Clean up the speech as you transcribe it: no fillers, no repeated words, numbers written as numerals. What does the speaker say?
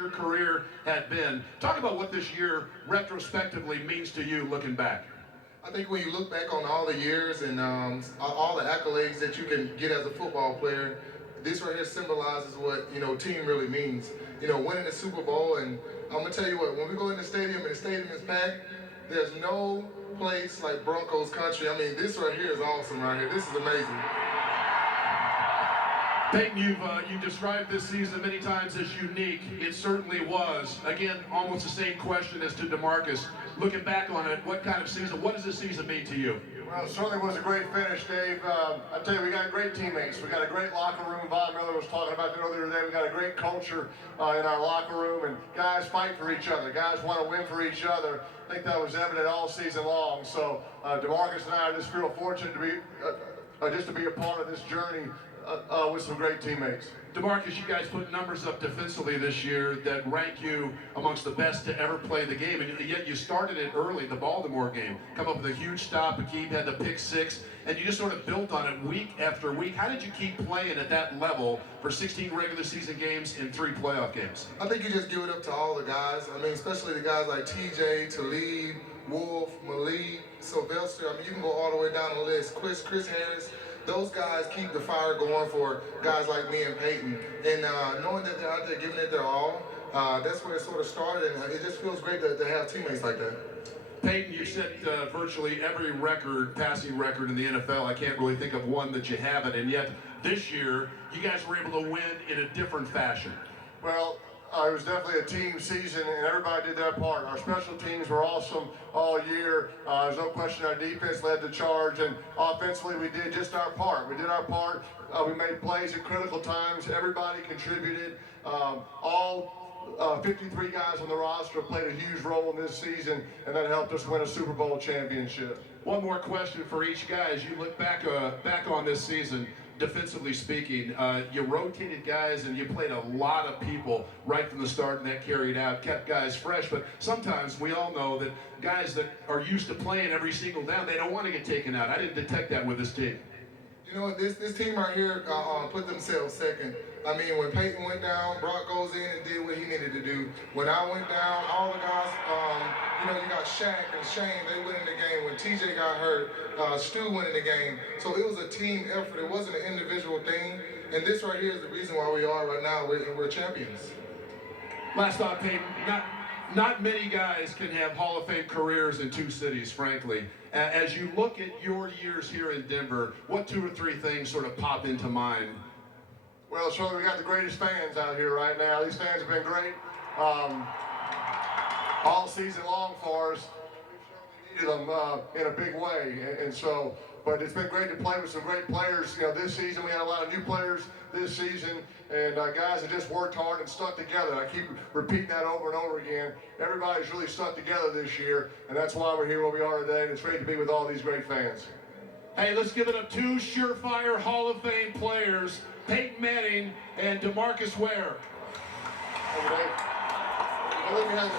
your career had been. Talk about what this year retrospectively means to you looking back. I think when you look back on all the years and all the accolades that you can get as a football player, this right here symbolizes what, team really means. Winning the Super Bowl, and I'm gonna tell you what, when we go in the stadium and the stadium is packed, there's no place like Broncos country. I mean, this right here is awesome right here. This is amazing. Peyton, you described this season many times as unique. It certainly was. Again, almost the same question as to DaMarcus. Looking back on it, what kind of season, what does this season mean to you? Well, it certainly was a great finish, Dave. I tell you, we got great teammates. We got a great locker room. Von Miller was talking about that earlier today. We got a great culture in our locker room, and guys fight for each other. Guys want to win for each other. I think that was evident all season long. So DaMarcus and I just feel fortunate to be a part of this journey with some great teammates. DaMarcus, you guys put numbers up defensively this year that rank you amongst the best to ever play the game, and yet you started it early, the Baltimore game. Come up with a huge stop, Akeem had the pick six, and you just sort of built on it week after week. How did you keep playing at that level for 16 regular season games and 3 playoff games? I think you just give it up to all the guys. I mean, especially the guys like TJ, Talib, Wolf, Malik, Sylvester. I mean, you can go all the way down the list. Chris Harris. Those guys keep the fire going for guys like me and Peyton. And knowing that they're out there giving it their all, that's where it sort of started. And it just feels great to have teammates like that. Peyton, you set virtually every passing record in the NFL. I can't really think of one that you haven't. And yet, this year, you guys were able to win in a different fashion. Well, it was definitely a team season, and everybody did their part. Our special teams were awesome all year. There's no question our defense led the charge, and offensively we did just our part. We did our part. We made plays at critical times. Everybody contributed. All 53 guys on the roster played a huge role in this season, and that helped us win a Super Bowl championship. One more question for each guy. As you look back on this season, defensively speaking, you rotated guys and you played a lot of people right from the start, and that carried out, kept guys fresh. But sometimes we all know that guys that are used to playing every single down, they don't want to get taken out. I didn't detect that with this team. You know what, this team right here put themselves second. I mean, when Peyton went down, Brock goes in and did what he needed to do. When I went down, all the guys, you got Shaq and Shane, they went in the game. When TJ got hurt, Stu went in the game. So it was a team effort. It wasn't an individual thing. And this right here is the reason why we are right now. We're champions. Last thought, Peyton. Not many guys can have Hall of Fame careers in 2 cities, frankly. As you look at your years here in Denver, what 2 or 3 things sort of pop into mind? Well, so we got the greatest fans out here right now. These fans have been great all season long for us. We needed them in a big way, and so. But it's been great to play with some great players. This season we had a lot of new players this season, and guys have just worked hard and stuck together. I keep repeating that over and over again. Everybody's really stuck together this year, and that's why we're here where we are today, and it's great to be with all these great fans. Hey, let's give it up 2 surefire Hall of Fame players, Peyton Manning and DaMarcus Ware. Let me have it.